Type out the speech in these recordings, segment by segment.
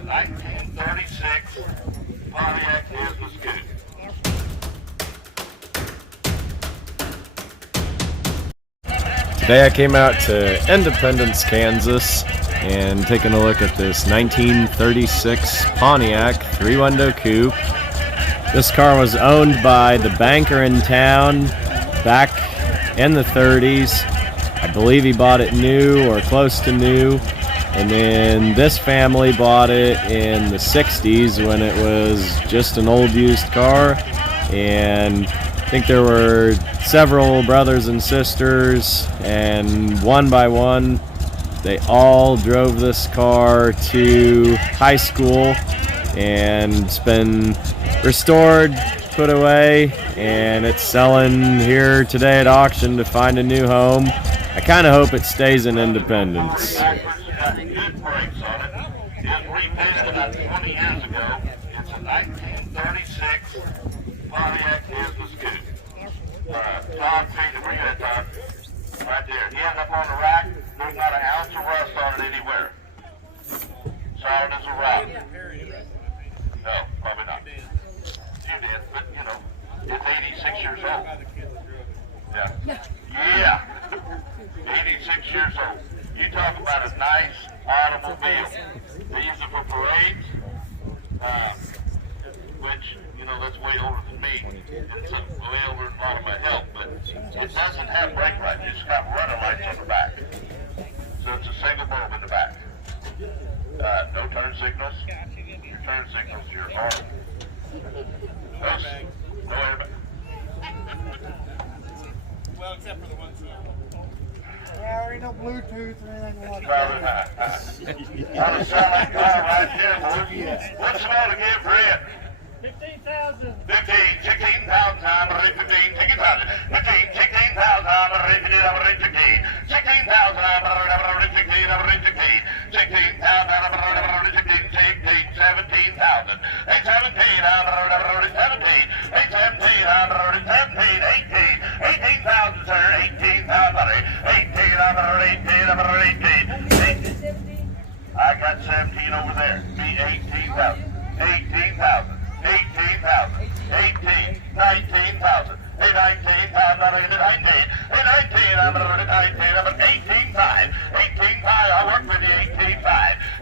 a 1936 Pontiac Six. Today I came out to Independence, Kansas, and taking a look at this 1936 Pontiac 3-window coupe. This car was owned by the banker in town back in the 30s. I believe he bought it new or close to new, and then this family bought it in the 60s when it was just an old used car. And I think there were several brothers and sisters, and one by one they all drove this car to high school, and it's been restored, put away, and it's selling here today at auction to find a new home. I kind of hope it stays in Independence. About 20 years ago. It's a 1936 Pontiac Six. Tom, where you at, Tom? Right there. He ended up on the rack. There's not an ounce of rust on it anywhere. Solid as a rock. No, probably not. You did, but you know, it's 86 years old. Yeah. Yeah. 86 years old. You talk about a nice automobile. They use it for parades, which, you know, that's way older than me. It's way over than a lot of my help, but it doesn't have brake lights. It's got running lights on the back. So it's a single bulb in the back. No turn signals. Your turn signals, you're on. No airbag. Well, except for the ones There ain't no Bluetooth or anything like Probably that. not. On a satellite car right here, boy. What's the matter, give Fred? 15,000. 15, 16,000, I'm ready 15, 16,000, 15, 16,000, I'm ready 15, 16,000, I'm ready 15, I'm ready 15, 16,000, I'm ready 15, 17,000, 17, I'm ready 17, 17, I'm ready 17, 18, 18,000, sir, 18,000, 18, I'm ready 18, I'm ready 18, I got 17 over there, be 18,000, 18,000. 18,000, 18, 19,000, 19,000, I'm going to 19, 19, I'm going to 19, I'm going to 18,500, 18,500, I'll work with you, 18,500,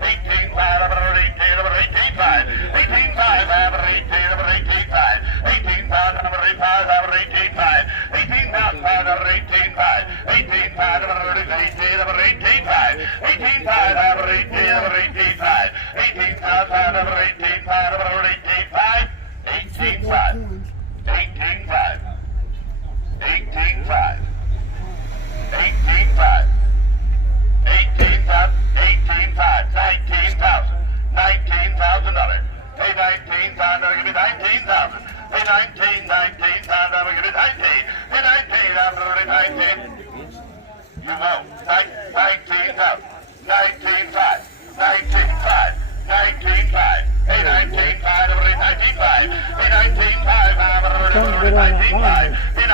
18,500, I'm going to 18, I'm going to 18,500, 18,500, I'm going to 18, I'm going to 18,500, 18,000, I'm going to 18,500, I'm going to 18,500, 18,000, I'm going to 18,500, 18,500, I'm going to 18, I'm going to 18,500, 18,500, I'm going to 18, I'm going to 18,500, 18,000, I'm going to 18,500, I'm going to 18,500, 18,500, 18,500, 18,500, 18,500, 18,500, 18,500, 19,000 dollars. Hey, 19,000, I'll give you 19,000. Hey, 19,000, I'll give you 19. Hey, 19, I'm going to 19. You know, 19,000, 19,500, 19,500, 19,500. Hey, 19,500, I'm going to 19,500. Hey, 19,500, I'm going to 19,500. Hey,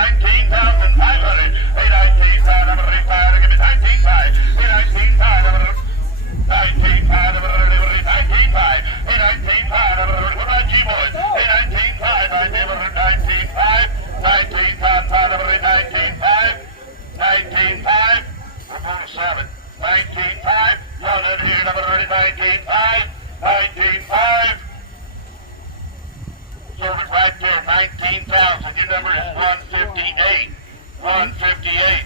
19,500. Hey, 19,500, I'm going to 500. Give me 19,500. Hey, 19,500, I'm going to 19,500, I'm going to 19,500. Hey, 19,500, I'm going to what about you boys? Hey, 19,500, I'm going to 19,500. 19,500, I'm going to 19,500. 19,500. We're going to 7. 19,500. Y'all done here, I'm going to 19,500. 19,500. So it's right there, 19,000. Your number is 158. 158.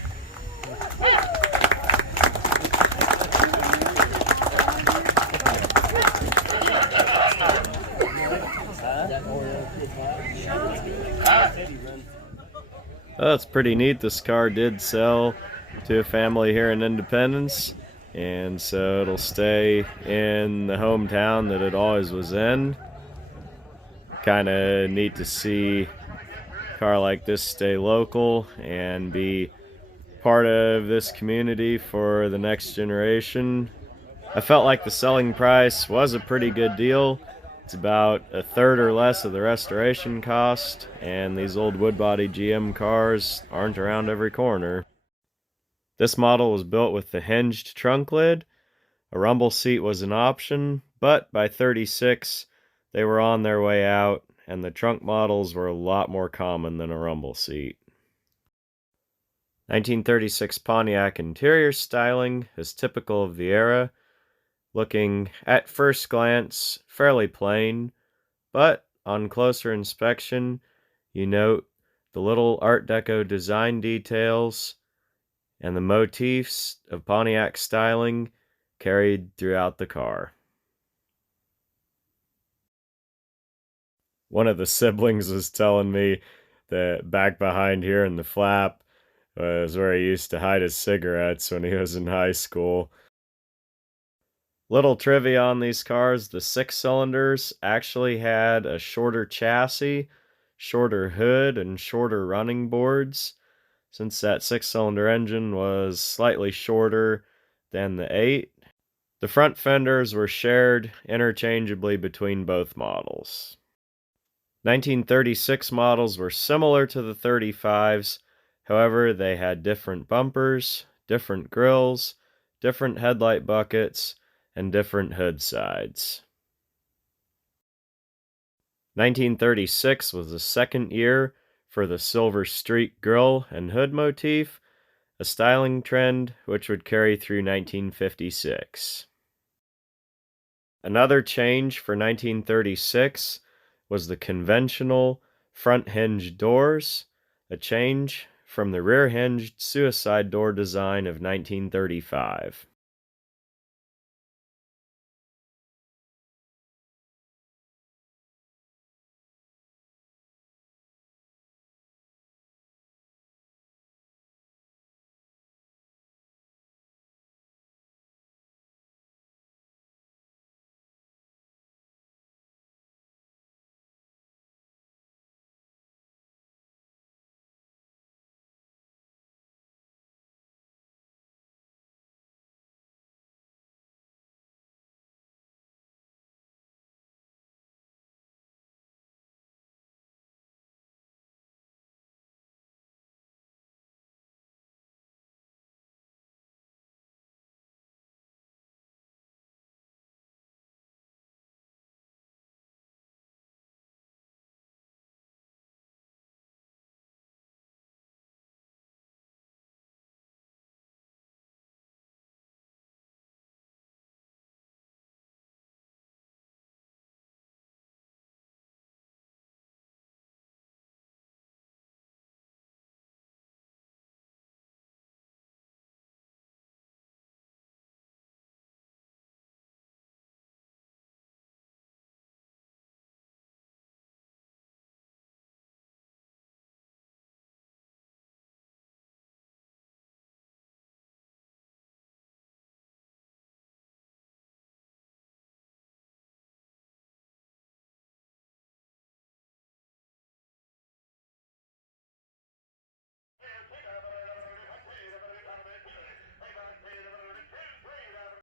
Well, that's pretty neat. This car did sell to a family here in Independence, and so it'll stay in the hometown that it always was in. Kind of neat to see a car like this stay local and be part of this community for the next generation. I felt like the selling price was a pretty good deal. It's about a third or less of the restoration cost, and these old wood-body GM cars aren't around every corner. This model was built with the hinged trunk lid. A rumble seat was an option, But by 36, they were on their way out, and the trunk models were a lot more common than a rumble seat. 1936 Pontiac interior styling is typical of the era, looking, at first glance, fairly plain, but on closer inspection, you note the little Art Deco design details and the motifs of Pontiac styling carried throughout the car. One of the siblings was telling me that back behind here in the flap was where he used to hide his cigarettes when he was in high school. Little trivia on these cars, the 6-cylinders actually had a shorter chassis, shorter hood, and shorter running boards, since that 6-cylinder engine was slightly shorter than the 8. The front fenders were shared interchangeably between both models. 1936 models were similar to the 35s, however, they had different bumpers, different grills, different headlight buckets, and different hood sides. 1936 was the second year for the silver streak grille and hood motif, a styling trend which would carry through 1956. Another change for 1936 was the conventional front hinged doors, a change from the rear hinged suicide door design of 1935.